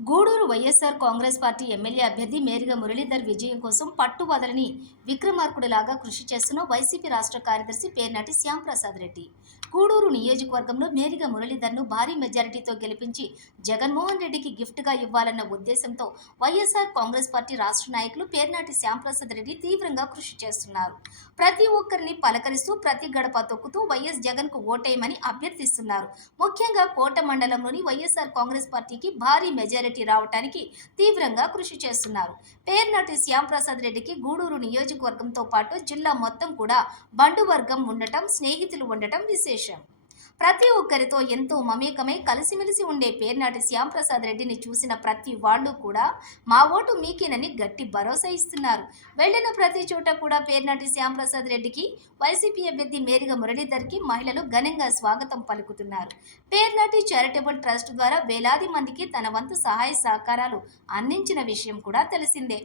Gudur YSR Congress party MLA అభ్యర్థి మేరిగా మురళీధర్ విజయం కోసం పట్టు వదలని విక్రమార్కుడిలాగా కృషి చేస్తున్న వైసీపీ రాష్ట్ర కార్యదర్శి పేర్నాటి శ్యాంప్రసాద్ రెడ్డి గూడూరు నియోజకవర్గంలో మేరిగా మురళీధర్ను భారీ మెజారిటీతో గెలిపించి జగన్మోహన్ రెడ్డికి గిఫ్ట్గా ఇవ్వాలన్న ఉద్దేశంతో వైఎస్ఆర్ కాంగ్రెస్ పార్టీ రాష్ట్ర నాయకులు పేర్నాటి శ్యాంప్రసాద్ రెడ్డి తీవ్రంగా కృషి చేస్తున్నారు. ప్రతి ఒక్కరిని పలకరిస్తూ ప్రతి గడప తొక్కుతూ వైఎస్ జగన్కు ఓటేయమని అభ్యర్థిస్తున్నారు. ముఖ్యంగా కోట మండలంలోని వైఎస్ఆర్ కాంగ్రెస్ పార్టీకి భారీ మెజారిటీ రావడానికి తీవ్రంగా కృషి చేస్తున్నారు. పేర్నాటి శ్యాంప్రసాద్ రెడ్డికి గూడూరు నియోజకవర్గంతో పాటు జిల్లా మొత్తం కూడా బంధువర్గం ఉండటం, స్నేహితులు ఉండటం విశేషం. ప్రతి ఒక్కరితో ఎంతో మమేకమై కలిసిమెలిసి ఉండే పేర్నాటి శ్యాంప్రసాద్ రెడ్డిని చూసిన ప్రతి వాళ్ళు కూడా మా ఓటు మీకేనని గట్టి భరోసా ఇస్తున్నారు. వెళ్లిన ప్రతి చోట కూడా పేర్నాటి శ్యాంప్రసాద్ రెడ్డికి వైసీపీ అభ్యర్థి మేరిగా మురళీధర్కి మహిళలు ఘనంగా స్వాగతం పలుకుతున్నారు. పేర్నాటి చారిటబుల్ ట్రస్ట్ ద్వారా వేలాది మందికి తన వంతు సహాయ సహకారాలు అందించిన విషయం కూడా తెలిసిందే.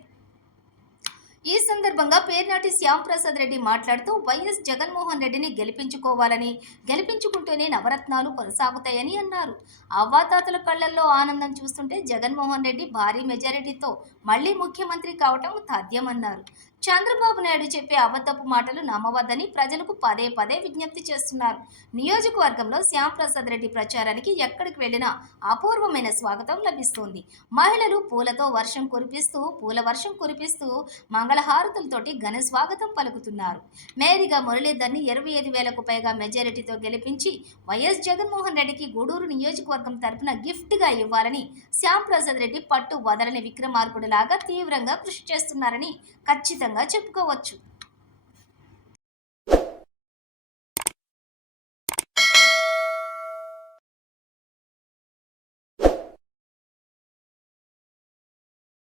ఈ సందర్భంగా పేర్నాటి శ్యాంప్రసాద్ రెడ్డి మాట్లాడుతూ వైఎస్ జగన్మోహన్ రెడ్డిని గెలిపించుకోవాలని, గెలిపించుకుంటేనే నవరత్నాలు కొనసాగుతాయని అన్నారు. అవ్వాతాతల కళ్లల్లో ఆనందం చూస్తుంటే జగన్మోహన్ రెడ్డి భారీ మెజారిటీతో మళ్లీ ముఖ్యమంత్రి కావటం తథ్యమన్నారు. చంద్రబాబు నాయుడు చెప్పే అబద్ధపు మాటలు నమ్మవద్దని ప్రజలకు పదే పదే విజ్ఞప్తి చేస్తున్నారు. నియోజకవర్గంలో శ్యాంప్రసాద్ రెడ్డి ప్రచారానికి ఎక్కడికి వెళ్లినా అపూర్వమైన స్వాగతం లభిస్తోంది. మహిళలు పూలతో పూల వర్షం కురిపిస్తూ మంగళహారతులతోటి ఘన స్వాగతం పలుకుతున్నారు. మేరిగా మురళీధర్ని 25,000కు పైగా మెజారిటీతో గెలిపించి వైఎస్ జగన్మోహన్ రెడ్డికి గూడూరు నియోజకవర్గం తరపున గిఫ్ట్గా ఇవ్వాలని శ్యాంప్రసాద్ రెడ్డి పట్టు వదలని విక్రమార్కుడిలాగా తీవ్రంగా కృషి చేస్తున్నారని ఖచ్చితంగా చెప్పుకోవచ్చు.